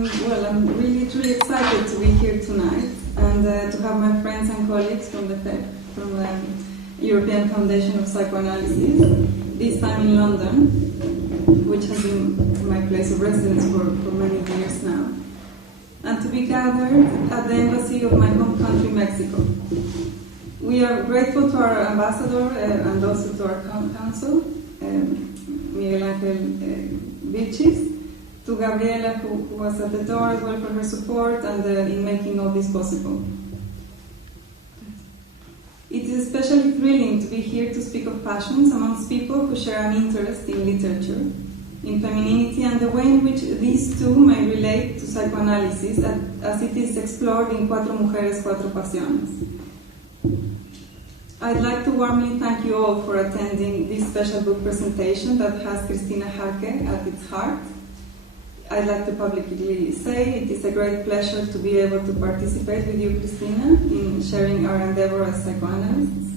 Well, I'm really truly excited to be here tonight and to have my friends and colleagues from the European Foundation of Psychoanalysis, this time in London, which has been my place of residence for many years now, and to be gathered at the embassy of my home country, Mexico. We are grateful to our ambassador and also to our council, Miguel Angel Vilchis, to Gabriela, who was at the door as well, for her support and in making all this possible. It is especially thrilling to be here to speak of passions amongst people who share an interest in literature, in femininity, and the way in which these two may relate to psychoanalysis as it is explored in Cuatro Mujeres, Cuatro Pasiones. I'd like to warmly thank you all for attending this special book presentation that has Cristina Jarque at its heart. I'd like to publicly say it is a great pleasure to be able to participate with you, Cristina, in sharing our endeavor as psychoanalysts.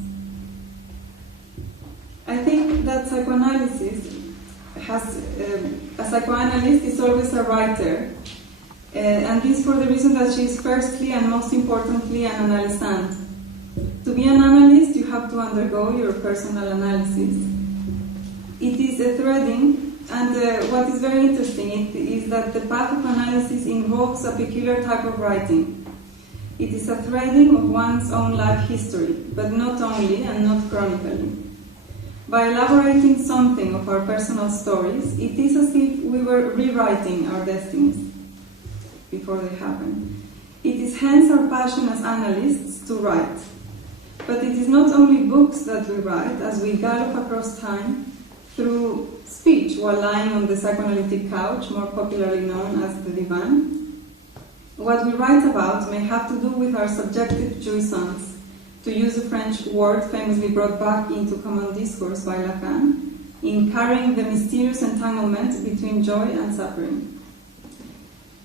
I think that psychoanalysis a psychoanalyst is always a writer, and this for the reason that she is firstly and most importantly an analysand. To be an analyst, you have to undergo your personal analysis. It is a threading. And what is very interesting is that the path of analysis involves a peculiar type of writing. It is a threading of one's own life history, but not only and not chronically. By elaborating something of our personal stories, it is as if we were rewriting our destinies before they happen. It is hence our passion as analysts to write. But it is not only books that we write as we gallop across time through speech while lying on the psychoanalytic couch, more popularly known as the divan. What we write about may have to do with our subjective jouissance, to use a French word famously brought back into common discourse by Lacan, in carrying the mysterious entanglement between joy and suffering.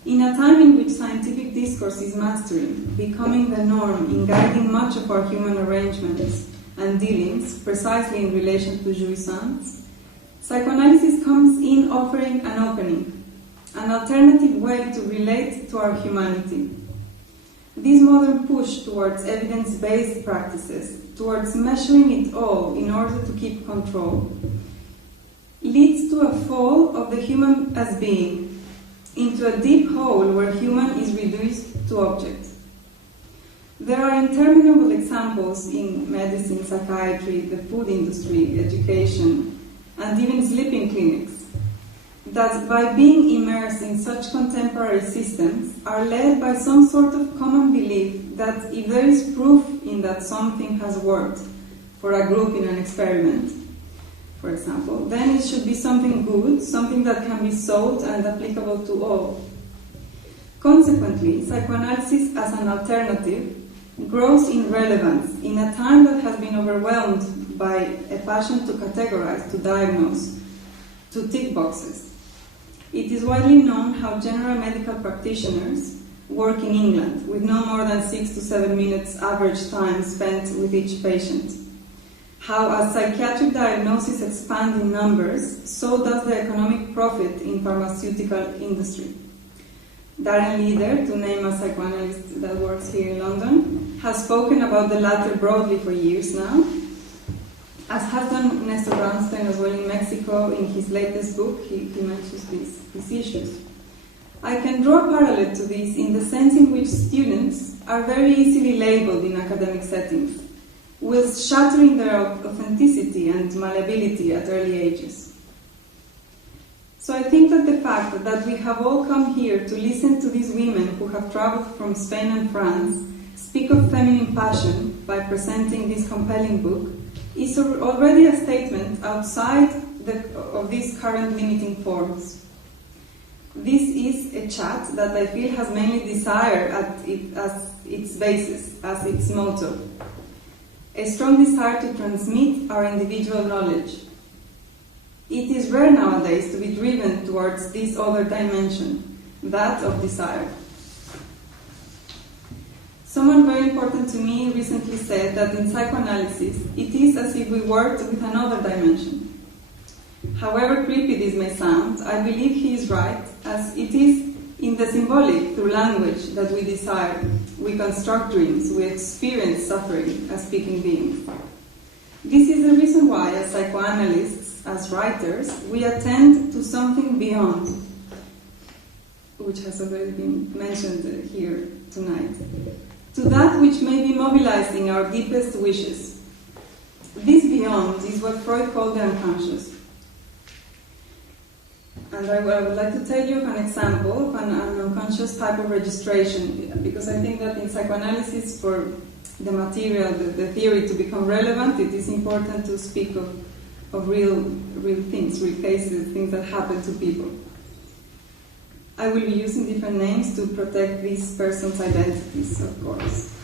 In a time in which scientific discourse is mastering, becoming the norm in guiding much of our human arrangements and dealings, precisely in relation to jouissance, psychoanalysis comes in offering an opening, an alternative way to relate to our humanity. This modern push towards evidence-based practices, towards measuring it all in order to keep control, leads to a fall of the human as being, into a deep hole where human is reduced to object. There are interminable examples in medicine, psychiatry, the food industry, education, and even sleeping clinics, that by being immersed in such contemporary systems are led by some sort of common belief that if there is proof in that something has worked for a group in an experiment, for example, then it should be something good, something that can be sold and applicable to all. Consequently, psychoanalysis as an alternative grows in relevance in a time that has been overwhelmed by a passion to categorize, to diagnose, to tick boxes. It is widely known how general medical practitioners work in England with no more than 6 to 7 minutes average time spent with each patient. How as psychiatric diagnoses expand in numbers, so does the economic profit in pharmaceutical industry. Darren Leader, to name a psychoanalyst that works here in London, has spoken about the latter broadly for years now, as has done Nestor Brownstein as well in Mexico. In his latest book, he mentions these issues. I can draw a parallel to this in the sense in which students are very easily labeled in academic settings, whilst shattering their authenticity and malleability at early ages. So I think that the fact that we have all come here to listen to these women who have traveled from Spain and France speak of feminine passion by presenting this compelling book is already a statement outside of these current limiting forms. This is a chat that I feel has mainly desire as its basis, as its motto. A strong desire to transmit our individual knowledge. It is rare nowadays to be driven towards this other dimension, that of desire. Someone very important to me recently said that in psychoanalysis, it is as if we worked with another dimension. However creepy this may sound, I believe he is right, as it is In the symbolic, through language that we desire, we construct dreams, we experience suffering as speaking beings. This is the reason why, as psychoanalysts, as writers, we attend to something beyond, which has already been mentioned here tonight, to that which may be mobilizing our deepest wishes. This beyond is what Freud called the unconscious. And I would like to tell you an example of an unconscious type of registration, because I think that in psychoanalysis, for the material, the theory to become relevant, it is important to speak of real things, real cases, things that happen to people. I will be using different names to protect these persons' identities, of course.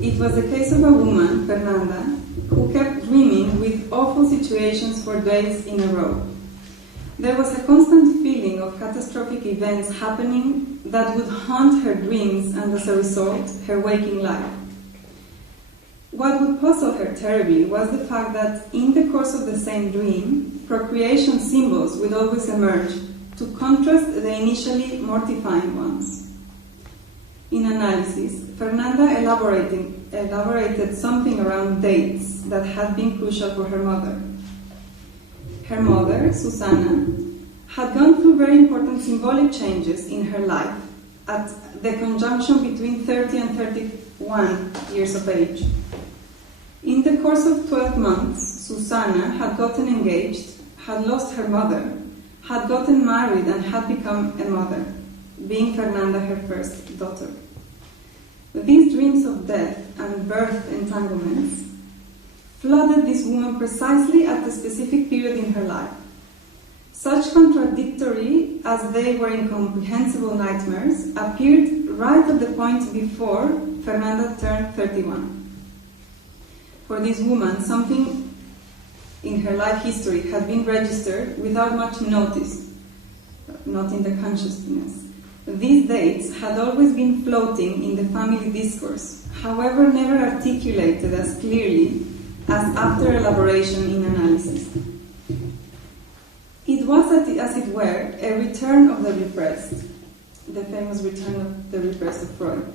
It was the case of a woman, Fernanda, who kept dreaming with awful situations for days in a row. There was a constant feeling of catastrophic events happening that would haunt her dreams and, as a result, her waking life. What would puzzle her terribly was the fact that in the course of the same dream, procreation symbols would always emerge to contrast the initially mortifying ones. In analysis, Fernanda elaborated something around dates that had been crucial for her mother. Her mother, Susanna, had gone through very important symbolic changes in her life at the conjunction between 30 and 31 years of age. In the course of 12 months, Susanna had gotten engaged, had lost her mother, had gotten married and had become a mother, being Fernanda her first daughter. These dreams of death and birth entanglements flooded this woman precisely at the specific period in her life. Such contradictory as they were incomprehensible nightmares appeared right at the point before Fernanda turned 31. For this woman, something in her life history had been registered without much notice, not in the consciousness. These dates had always been floating in the family discourse, however never articulated as clearly as after elaboration in analysis. It was, as it were, a return of the repressed, the famous return of the repressed of Freud,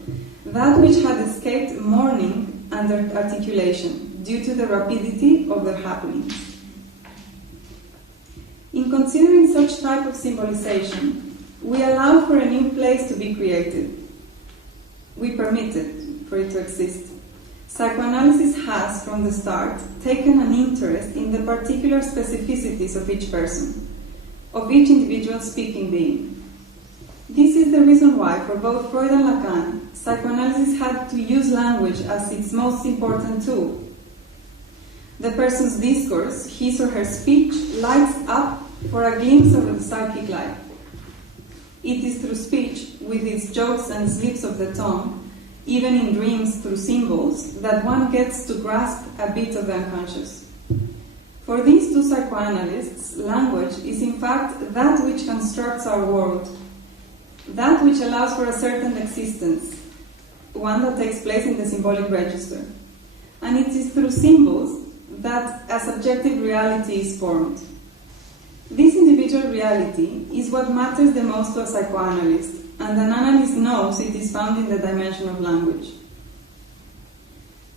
that which had escaped mourning under articulation due to the rapidity of their happenings. In considering such type of symbolization, we allow for a new place to be created. We permit it for it to exist. Psychoanalysis has, from the start, taken an interest in the particular specificities of each person, of each individual speaking being. This is the reason why, for both Freud and Lacan, psychoanalysis had to use language as its most important tool. The person's discourse, his or her speech, lights up for a glimpse of the psychic life. It is through speech, with its jokes and slips of the tongue, even in dreams through symbols, that one gets to grasp a bit of the unconscious. For these two psychoanalysts, language is in fact that which constructs our world, that which allows for a certain existence, one that takes place in the symbolic register. And it is through symbols that a subjective reality is formed. This individual reality is what matters the most to a psychoanalyst, and an analyst knows it is found in the dimension of language.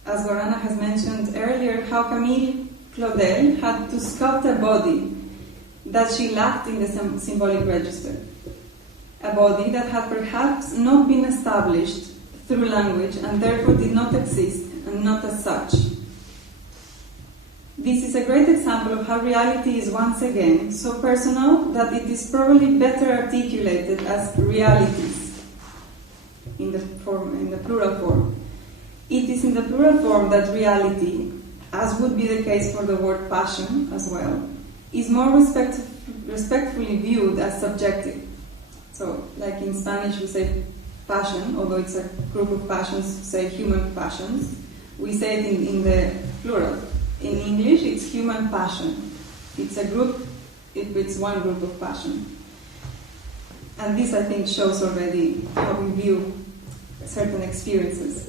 As Gorana has mentioned earlier, how Camille Claudel had to sculpt a body that she lacked in the symbolic register. A body that had perhaps not been established through language and therefore did not exist, and not as such. This is a great example of how reality is once again so personal that it is probably better articulated as realities in the plural form. It is in the plural form that reality, as would be the case for the word passion as well, is more respectfully viewed as subjective. So, like in Spanish we say passion, although it's a group of passions, say human passions, we say it in the plural. In English, it's human passion. It's a group, it's one group of passion. And this, I think, shows already how we view certain experiences.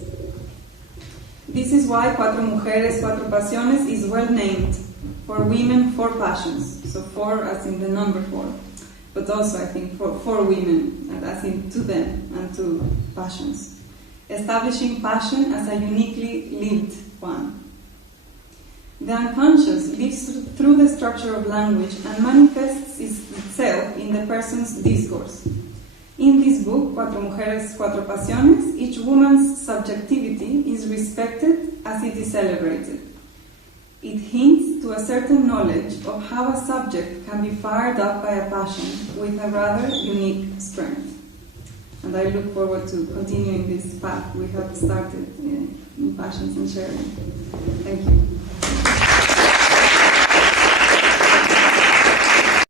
This is why Cuatro Mujeres, Cuatro Pasiones is well named. For women, 4 passions. So 4 as in the number 4. but also I think for women, and as in to them and to passions. Establishing passion as a uniquely lived one. The unconscious lives through the structure of language and manifests itself in the person's discourse. In this book, Cuatro Mujeres, Cuatro Pasiones, each woman's subjectivity is respected as it is celebrated. It hints to a certain knowledge of how a subject can be fired up by a passion with a rather unique strength. And I look forward to continuing this path we have started in Passions and Sharing. Thank you.